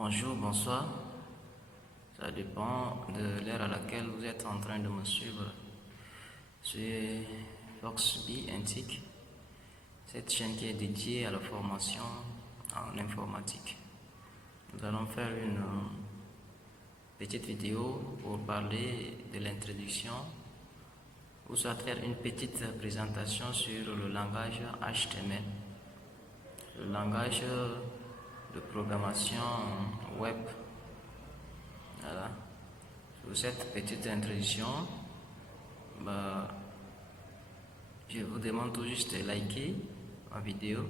Bonjour, bonsoir. Ça dépend de l'heure à laquelle vous êtes en train de me suivre sur VoxBee Intic, cette chaîne qui est dédiée à la formation en informatique. Nous allons faire une petite vidéo pour parler de l'introduction ou soit faire une petite présentation sur le langage HTML, le langage de programmation web. Voilà. Pour cette petite introduction, je vous demande tout juste de liker ma vidéo,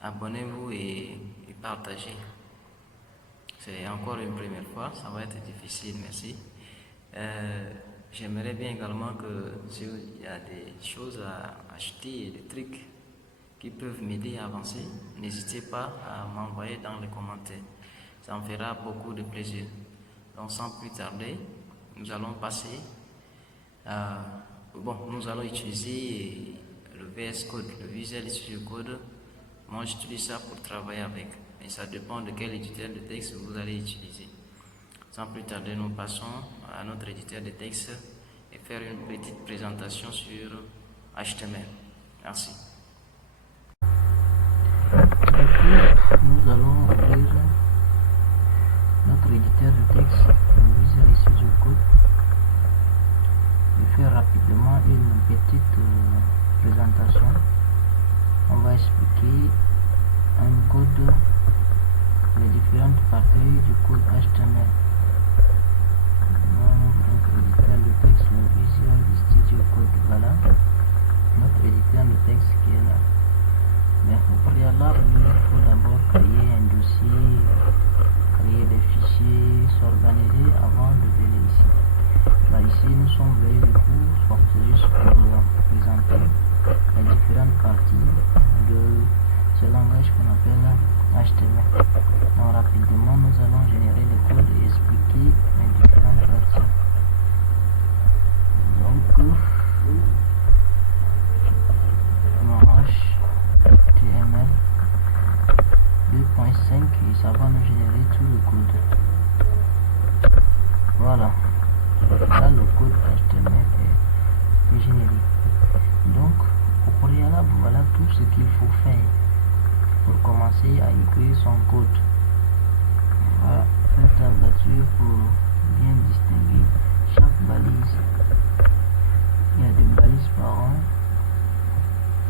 abonnez-vous et partagez. C'est encore une première fois, ça va être difficile, merci. J'aimerais bien également que s'il y a des choses à acheter, des trucs qui peuvent m'aider à avancer, n'hésitez pas à m'envoyer dans les commentaires. Ça me fera beaucoup de plaisir. Donc sans plus tarder, nous allons passer nous allons utiliser le VS Code, le Visual Studio Code. Moi j'utilise ça pour travailler avec, mais ça dépend de quel éditeur de texte vous allez utiliser. Sans plus tarder, nous passons à notre éditeur de texte et faire une petite présentation sur HTML. Merci. Nous allons ouvrir notre éditeur de texte, Visual Studio Code, et faire rapidement une petite présentation. On va expliquer un code, les différentes parties du code HTML. Notre éditeur de texte, le Visual Studio Code, voilà notre éditeur de texte qui est là. Mais au préalable, il faut d'abord créer un dossier, créer des fichiers, s'organiser avant de venir ici. Ici, nous sommes venus du coup, c'est juste pour présenter les différentes parties de ce langage qu'on appelle HTML. Donc rapidement, nous allons générer le code et expliquer les différentes parties. Donc, HTML 2.5 et ça va nous générer tout le code. Voilà. Là, le code HTML est généré. Donc, au préalable, voilà tout ce qu'il faut faire pour commencer à écrire son code. On va faire tablature pour bien distinguer chaque balise. Il y a des balises par an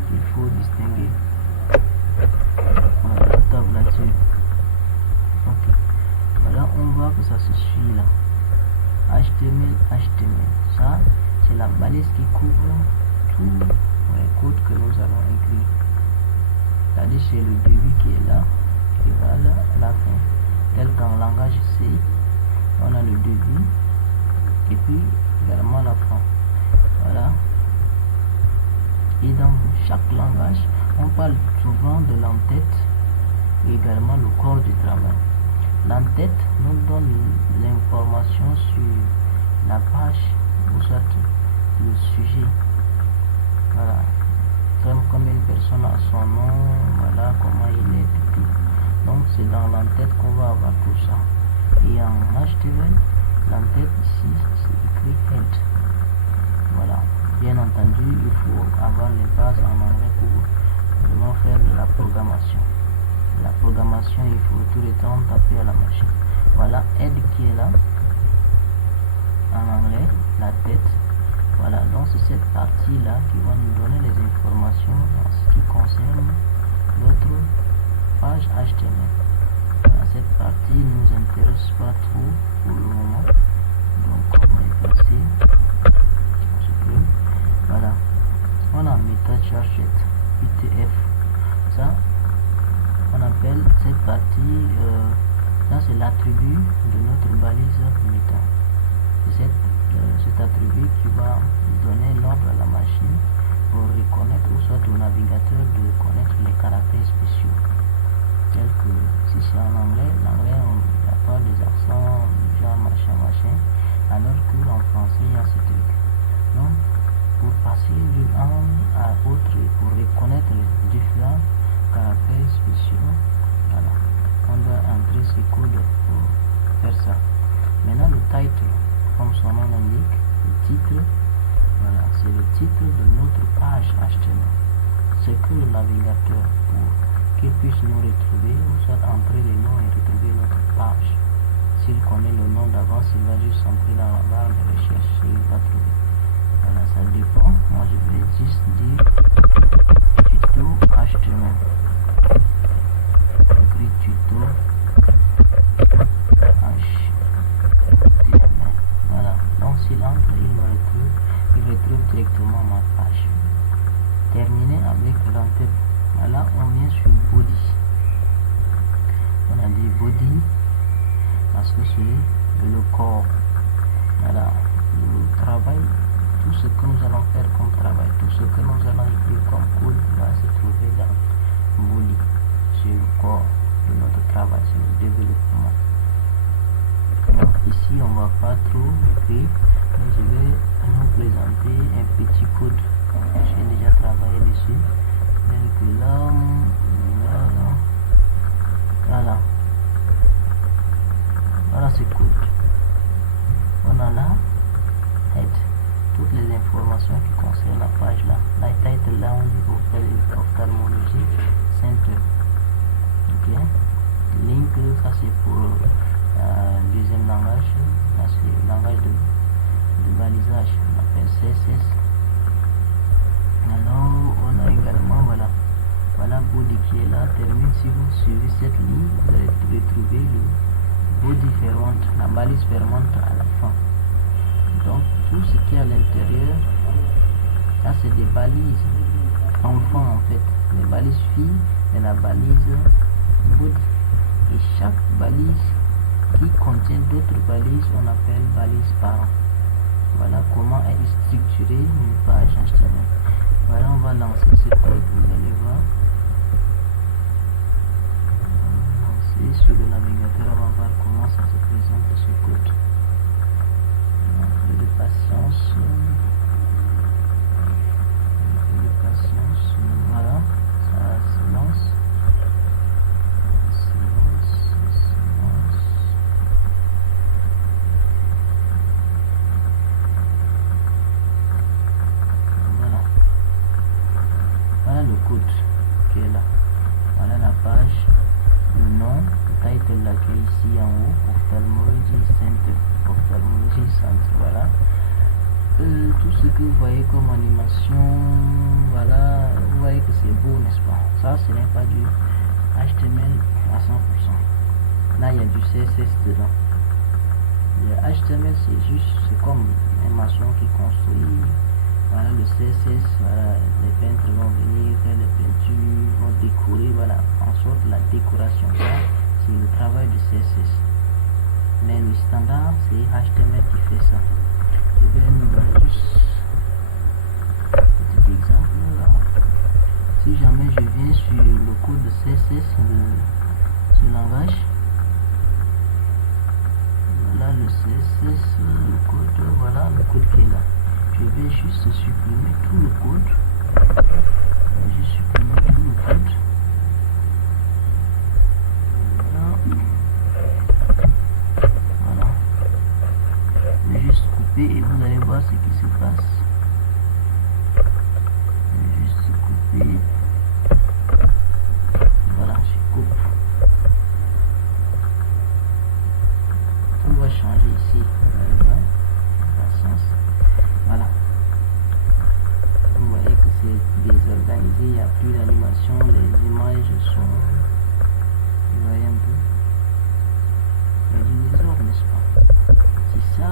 qu'il faut distinguer. Voilà la tablature. Ok. Voilà, on voit que ça se suit là. HTML, HTML. Ça, c'est la balise qui couvre tous les codes que nous allons écrire. C'est-à-dire, c'est le début qui est là, qui va à la fin. Tel qu'en langage C, on a le début et puis également la fin. Voilà. Et dans chaque langage, on parle souvent de l'entête et également le corps du travail. L'entête nous donne l'information sur la page ou soit le sujet. Voilà. Comme une personne a son nom, voilà comment il est, tout. Donc c'est dans l'entête qu'on va avoir tout ça. Et en HTML, l'entête ici, c'est écrit head. Voilà. Bien entendu, il faut avoir les bases en anglais pour vraiment faire de la programmation. La programmation, il faut tout le temps taper à la machine. Voilà, head qui est là, en anglais, la tête. Voilà, donc c'est cette partie-là qui va nous donner les informations en ce qui concerne notre page HTML. Voilà, cette partie ne nous intéresse pas trop pour le moment. Donc, on va effacer. Voilà, on a meta charged UTF. Ça, on appelle cette partie, là c'est l'attribut de notre balise meta. C'est cet attribut qui va donner l'ordre à la machine pour reconnaître ou soit au navigateur de connaître les caractères spéciaux. Tels que si c'est en anglais, l'anglais il n'y a pas des accents genre machin machin, alors qu'en français il y a ce truc. Donc, pour passer d'une langue à l'autre et pour reconnaître les différents caractères spéciaux, voilà, on doit entrer ces codes pour faire ça. Maintenant le title, comme son nom l'indique, le titre, voilà, c'est le titre de notre page HTML. C'est que le navigateur, pour qu'il puisse nous retrouver, ou soit entrer les noms et retrouver notre page. S'il connaît le nom d'avance, il va juste entrer dans la barre de recherche et il va trouver. Voilà, ça dépend. Moi je vais juste dire tuto HTML. Écrit tuto HTML. Voilà, donc s'il entre, il retrouve directement ma page. Terminé avec l'entête. Voilà, on vient sur body. On a dit body parce que c'est le corps. Voilà, le travail, tout ce que nous allons faire comme travail, tout ce que nous allons écrire comme code va se trouver dans body. C'est le corps de notre travail, c'est le développement. Alors, ici on va pas trop écrire, mais je vais nous présenter un petit code. J'ai déjà travaillé dessus. Donc là, voilà ce code. On a là head, toutes les informations qui concernent la page là. La title là on dit ophtalmologie center. Ok. Link, ça c'est pour deuxième langage. Là c'est le langage de balisage. On appelle CSS. Alors on a également voilà body qui est là. Termine, si vous suivez cette ligne, vous allez retrouver le body fermante, la balise fermante à la fin. Donc tout ce qui est à l'intérieur, ça c'est des balises enfants en fait, les balises filles et la balise body. Et chaque balise qui contient d'autres balises, on appelle balise parent. Voilà comment est structurée une page HTML. Voilà, on va lancer ce code, vous allez voir. Sur le navigateur, on va voir comment ça se présente ce code. Un peu de patience. Voilà, ça se lance. Voilà le code qui est là. Voilà la page. Le nom, le title là qui est ici en haut, ophtalmologie center, voilà. Tout ce que vous voyez comme animation, voilà, vous voyez que c'est beau, n'est-ce pas? Ça, ce n'est pas du HTML à 100%. Là, il y a du CSS dedans. Le HTML, c'est comme un maçon qui construit. Voilà, le CSS, voilà, les peintres vont venir faire les peintures, vont décorer, voilà, en sorte la décoration. Ça, c'est le travail du CSS. Mais le standard, c'est HTML qui fait ça. Je vais nous donner juste un petit exemple. Là. Si jamais je viens sur le code de CSS de ce langage, voilà le CSS, le code, voilà le code qui est là. Je vais juste supprimer tout le code. Voilà. Je vais juste couper et vous allez voir ce qui se passe. Je vais juste couper. Voilà, je coupe. Tout va changer ici. Patience. Voilà. Vous voyez que c'est désorganisé, il n'y a plus d'animation, les images sont... Vous voyez un peu. Il y a du désordre, n'est-ce pas? C'est ça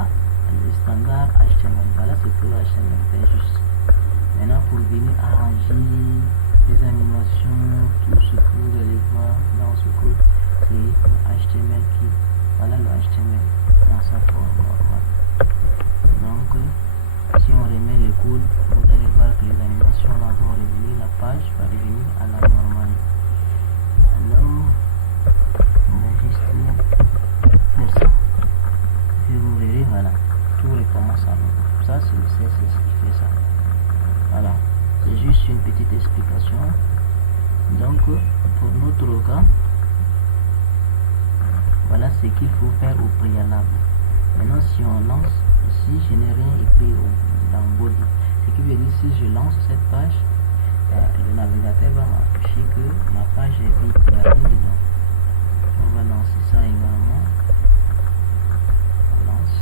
le standard HTML. Voilà ce que le HTML fait juste. Maintenant pour venir arranger les animations, tout ce que vous allez voir dans ce code, c'est le HTML qui... Voilà le HTML dans sa forme normale. Donc si on remet le code, vous allez voir que les animations là vont revenir, la page va revenir à la normale. Alors, on va juste faire ça. Et vous verrez, voilà, tout recommence à nouveau. Ça, c'est le CSS qui fait ça. Voilà, c'est juste une petite explication. Donc, pour notre cas, Voilà ce qu'il faut faire au préalable. Maintenant, si on lance, ici, je n'ai rien écrit dans body. Ce qui veut dire, si je lance cette page, le navigateur va m'afficher que ma page est vide, il n'y a rien dedans. On va lancer ça également. On lance.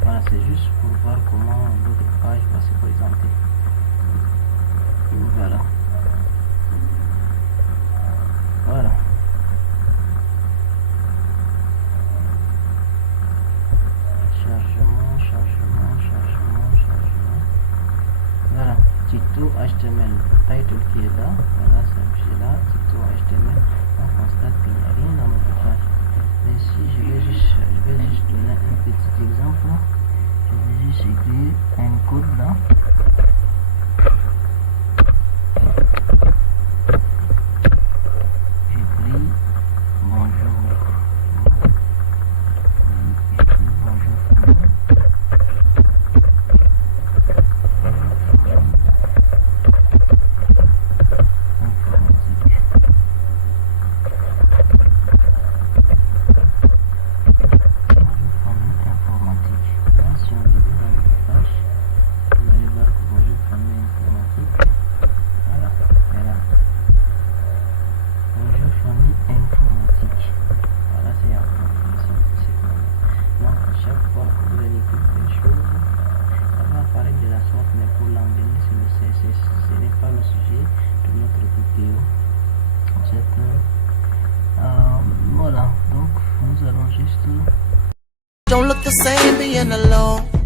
Voilà, c'est juste pour voir comment votre page va se présenter. Voilà. Voilà. Chargement. Voilà. Tuto HTML. Title qui est là. Voilà, c'est là. Tuto HTML. On constate qu'il n'y a rien dans notre page. Mais si je vais juste donner un petit exemple. Je vais juste écrire un code là. J'écris bonjour. Voilà, donc nous allons juste... Don't look the same being alone.